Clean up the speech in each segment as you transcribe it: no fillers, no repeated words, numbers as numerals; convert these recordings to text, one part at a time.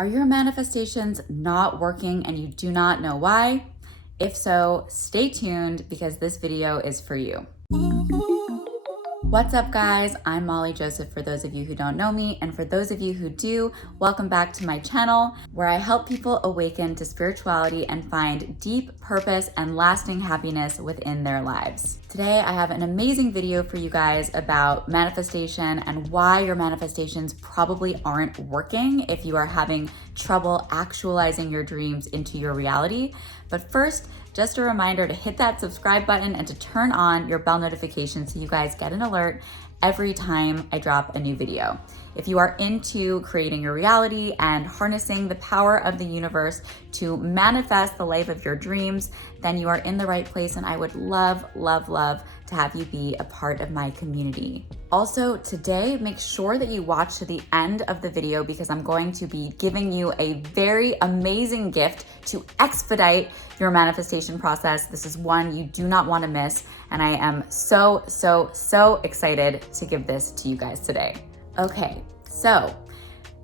Are your manifestations not working and you do not know why? If so, stay tuned because this video is for you. What's up, guys? I'm Molly Joseph for those of you who don't know me, and for those of you who do, welcome back to my channel where I help people awaken to spirituality and find deep purpose and lasting happiness within their lives. Today, I have an amazing video for you guys about manifestation and why your manifestations probably aren't working if you are having trouble actualizing your dreams into your reality. But first, just a reminder to hit that subscribe button and to turn on your bell notification so you guys get an alert every time I drop a new video. If you are into creating your reality and harnessing the power of the universe to manifest the life of your dreams, then you are in the right place, and I would love, love, love to have you be a part of my community. Also, today, make sure that you watch to the end of the video because I'm going to be giving you a very amazing gift to expedite your manifestation process. This is one you do not want to miss, and I am so excited to give this to you guys today. Okay, so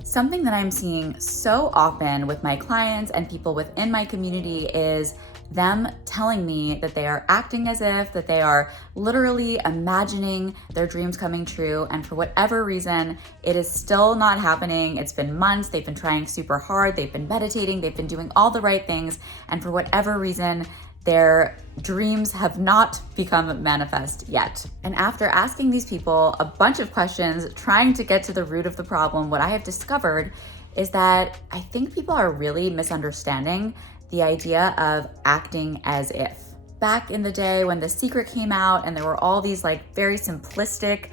something that I'm seeing so often with my clients and people within my community is them telling me that they are acting as if that they are literally imagining their dreams coming true, and for whatever reason, it is still not happening. It's been months, they've been trying super hard, they've been meditating, they've been doing all the right things, and for whatever reason, their dreams have not become manifest yet. And after asking these people a bunch of questions, trying to get to the root of the problem, what I have discovered is that I think people are really misunderstanding the idea of acting as if. Back in the day when The Secret came out and there were all these very simplistic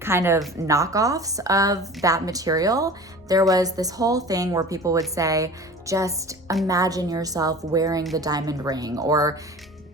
kind of knockoffs of that material, there was this whole thing where people would say, just imagine yourself wearing the diamond ring, or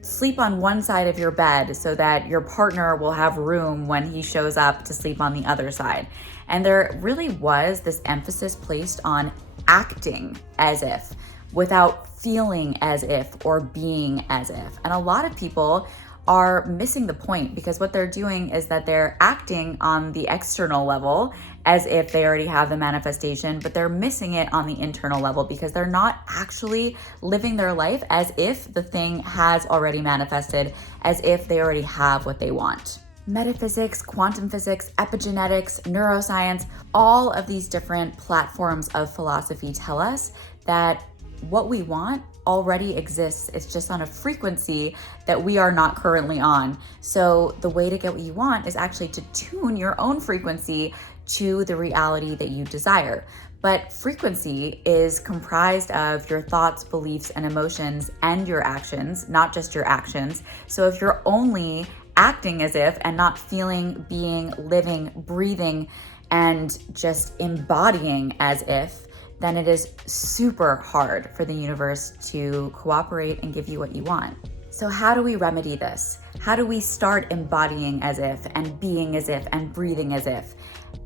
sleep on one side of your bed so that your partner will have room when he shows up to sleep on the other side. And there really was this emphasis placed on acting as if, without feeling as if or being as if. And a lot of people are missing the point because what they're doing is that they're acting on the external level as if they already have the manifestation, but they're missing it on the internal level because they're not actually living their life as if the thing has already manifested, as if they already have what they want. Metaphysics, quantum physics, epigenetics, neuroscience, all of these different platforms of philosophy tell us that what we want already exists. It's just on a frequency that we are not currently on. So the way to get what you want is actually to tune your own frequency to the reality that you desire. But frequency is comprised of your thoughts, beliefs, and emotions, and your actions, not just your actions. So if you're only acting as if and not feeling, being, living, breathing, and just embodying as if, then it is super hard for the universe to cooperate and give you what you want. So how do we remedy this? How do we start embodying as if and being as if and breathing as if?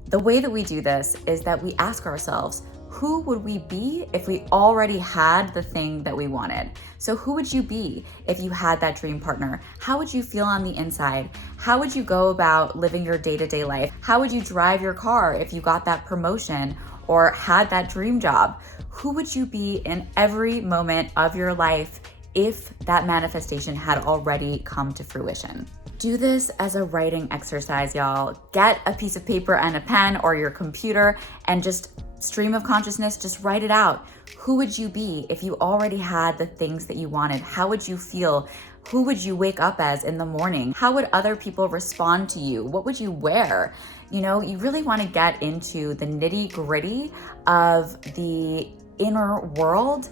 The way that we do this is that we ask ourselves, who would we be if we already had the thing that we wanted? So who would you be if you had that dream partner? How would you feel on the inside? How would you go about living your day-to-day life? How would you drive your car if you got that promotion or had that dream job? Who would you be in every moment of your life if that manifestation had already come to fruition? Do this as a writing exercise, y'all. Get a piece of paper and a pen or your computer and just stream of consciousness, just write it out. Who would you be if you already had the things that you wanted? How would you feel? Who would you wake up as in the morning? How would other people respond to you? What would you wear? You really want to get into the nitty-gritty of the inner world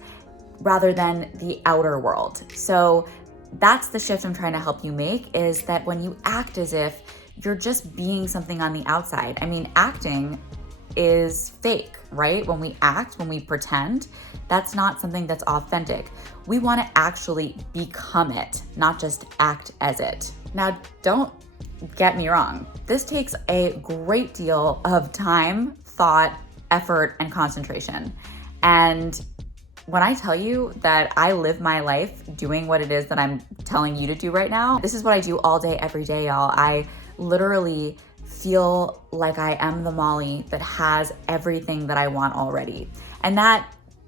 rather than the outer world. So that's the shift I'm trying to help you make, is that when you act as if, you're just being something on the outside. I mean, acting is fake, right? When we act, when we pretend, that's not something that's authentic. We want to actually become it, not just act as it. Now, don't get me wrong. This takes a great deal of time, thought, effort, and concentration. And when I tell you that I live my life doing what it is that I'm telling you to do right now, this is what I do all day, every day, y'all. I literally feel like I am the Molly that has everything that I want already. And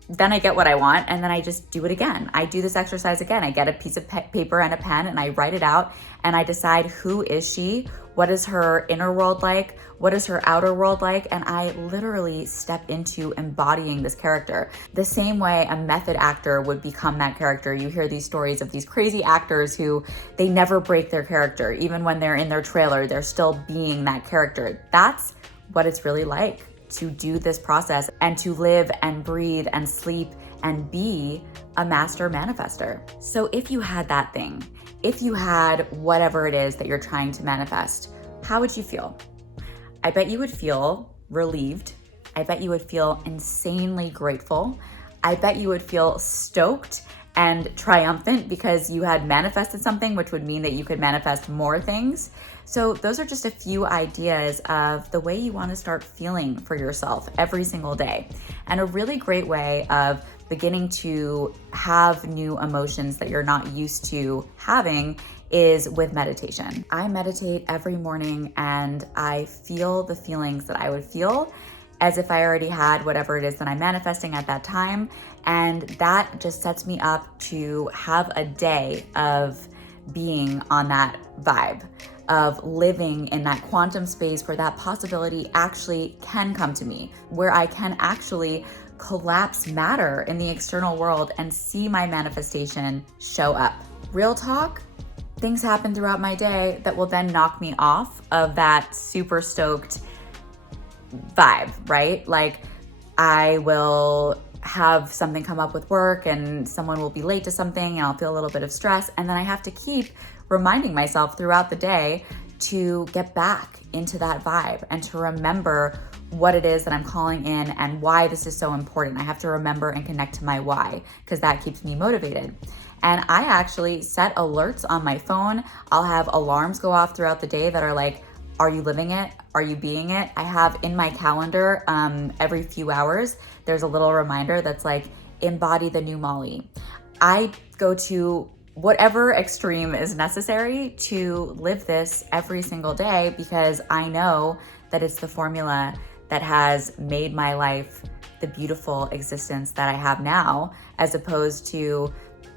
then I get what I want, and then I just do it again. I do this exercise again. I get a piece of paper and a pen, and I write it out, and I decide, who is she? What is her inner world like? What is her outer world like? And I literally step into embodying this character. The same way a method actor would become that character. You hear these stories of these crazy actors who they never break their character. Even when they're in their trailer, they're still being that character. That's what it's really like to do this process and to live and breathe and sleep and be a master manifester. So if you had that thing, if you had whatever it is that you're trying to manifest, how would you feel? I bet you would feel relieved. I bet you would feel insanely grateful. I bet you would feel stoked and triumphant because you had manifested something, which would mean that you could manifest more things. So those are just a few ideas of the way you want to start feeling for yourself every single day. And a really great way of beginning to have new emotions that you're not used to having is with meditation. I meditate every morning and I feel the feelings that I would feel as if I already had whatever it is that I'm manifesting at that time. And that just sets me up to have a day of being on that vibe, of living in that quantum space where that possibility actually can come to me, where I can actually collapse matter in the external world and see my manifestation show up. Real talk, things happen throughout my day that will then knock me off of that super stoked vibe, right? Like I will have something come up with work and someone will be late to something and I'll feel a little bit of stress. And then I have to keep reminding myself throughout the day to get back into that vibe and to remember what it is that I'm calling in and why this is so important. I have to remember and connect to my why because that keeps me motivated. And I actually set alerts on my phone. I'll have alarms go off throughout the day that are like, are you living it? Are you being it? I have in my calendar every few hours, there's a little reminder that's like, embody the new Molly. I go to whatever extreme is necessary to live this every single day because I know that it's the formula that has made my life the beautiful existence that I have now, as opposed to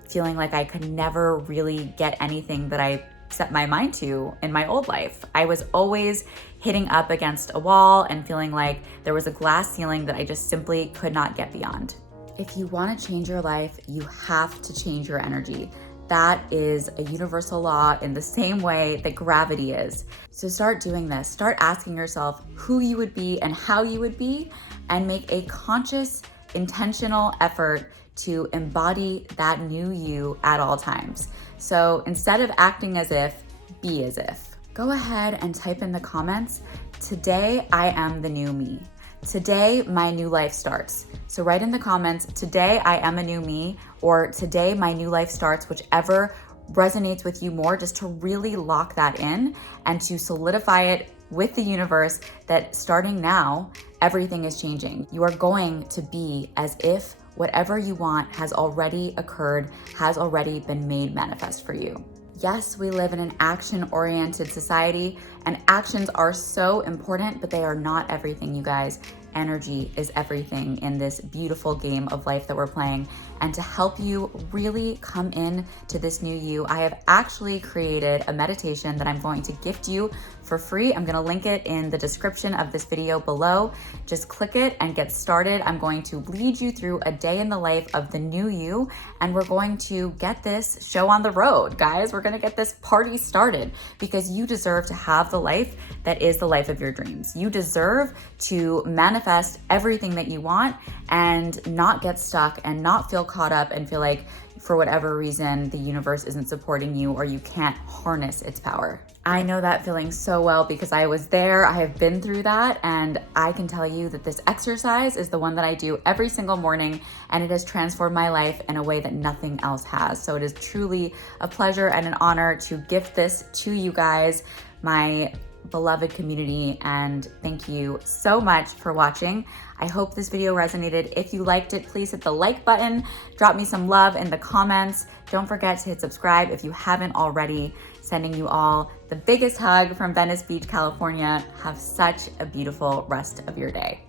feeling like I could never really get anything that I set my mind to in my old life. I was always hitting up against a wall and feeling like there was a glass ceiling that I just simply could not get beyond. If you want to change your life, you have to change your energy. That is a universal law in the same way that gravity is. So start doing this. Start asking yourself who you would be and how you would be, and make a conscious, intentional effort to embody that new you at all times. So instead of acting as if, be as if. Go ahead and type in the comments, today I am the new me. Today my new life starts. So write in the comments, today I am a new me, or today my new life starts, whichever resonates with you more, just to really lock that in and to solidify it with the universe that starting now, everything is changing. You are going to be as if whatever you want has already occurred, has already been made manifest for you. Yes, we live in an action-oriented society, and actions are so important, but they are not everything, you guys. Energy is everything in this beautiful game of life that we're playing. And to help you really come in to this new you, I have actually created a meditation that I'm going to gift you for free. I'm gonna link it in the description of this video below. Just click it and get started. I'm going to lead you through a day in the life of the new you, and we're going to get this show on the road, guys. We're gonna get this party started because you deserve to have the life that is the life of your dreams. You deserve to manifest everything that you want and not get stuck and not feel caught up and feel like for whatever reason the universe isn't supporting you or you can't harness its power. I know that feeling so well because I was there. I have been through that, and I can tell you that this exercise is the one that I do every single morning, and it has transformed my life in a way that nothing else has. So it is truly a pleasure and an honor to gift this to you guys, my beloved community, and thank you so much for watching. I hope this video resonated. If you liked it, please hit the like button, drop me some love in the comments. Don't forget to hit subscribe if you haven't already. Sending you all the biggest hug from Venice Beach, California. Have such a beautiful rest of your day.